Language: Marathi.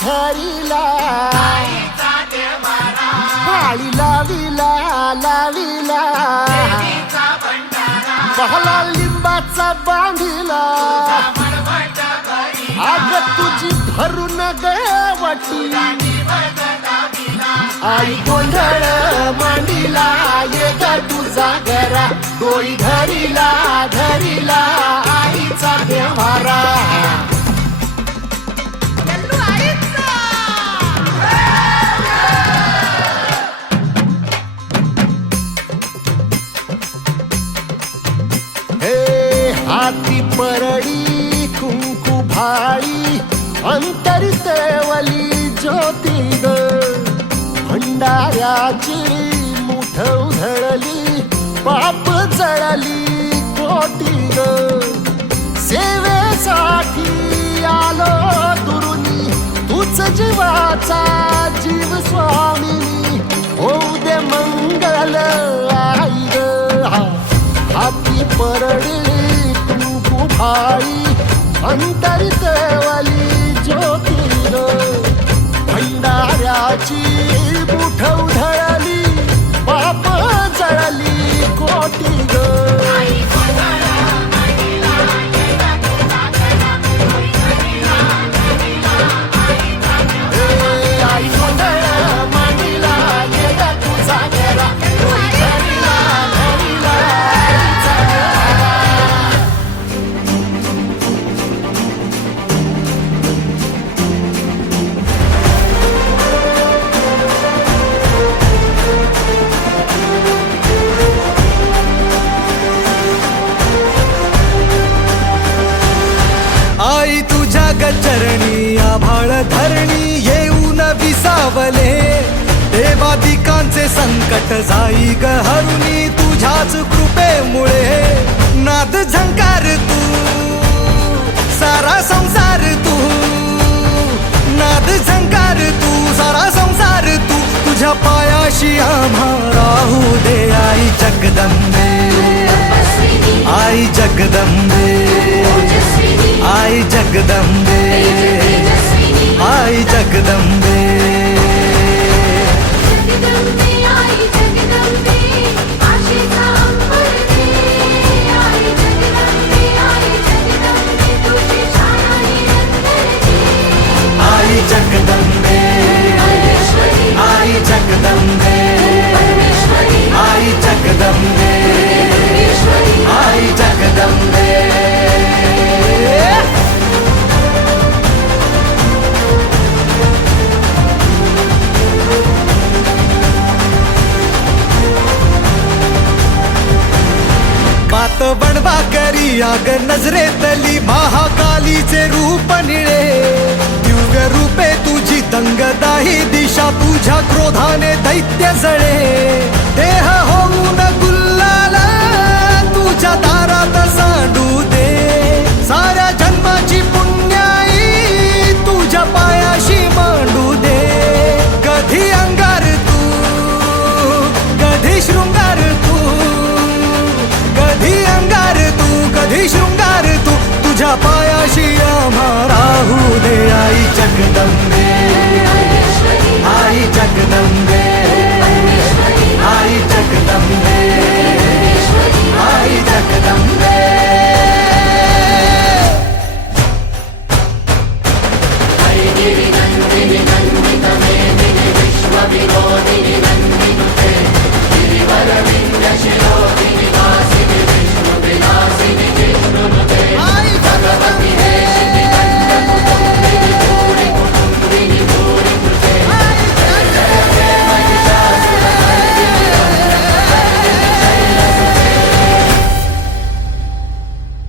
धरिला पाळी लाविला लाविला बहला लिंबाचा बांधिला आग तुझी भरून गवटी आई गोंधळ मांडीला ये ग तुझा घरा डोई धरिला धरिला आईचा देवारा हाती परडी कुंकू भाळी अंतरितवली ज्योती ग भंडाऱ्याची मुठ उधळली पाप जळली कोटी ग सेवेसाठी आलो दुरुनी तूच जीवाचा जीव स्वामिनी होऊ दे मंगल आई ग हाती परडी आई अंतरितवली ज्योती भंडाऱ्याची मुठ उधळली पाप जळली कोटी ग आई गोंधळ मांडीला ये ग तुझा घरा धरिला धरिला आई तुझ्या गचरणी आभाळ धरणी येऊन विसावले देवादिकांचे संकट जाई ग हरुणी तुझ्याच कृपेमुळे नाद झंकार तू सारा संसार तू नाद झंकार तू सारा संसार तू तुझ्या पायाशी आम्हा राहू दे आई जगदंबे आई जगदंबे आई जगदंबे आई जगदंबे आई जगदंबे आई जगदंबे आई जगदंबे आई जगदंबे मात बनवा करी आग नजरेतली महाकालीचे रूप निळे दिव्य रूपे तुझी दंगदाही दिशा तुझ्या क्रोधाने दैत्य जळे देह होऊन गुल्लाला तुझ्या दारात सांडू दे साऱ्या जन्माची पुण्याई तुझ्या पायाशी मांडू दे कधी अंगार तू कधी शृंगार तू कधी अंगार तू कधी शृंगार तू तुझ्या पायाशी आम्हा राहू दे आई जगदंबे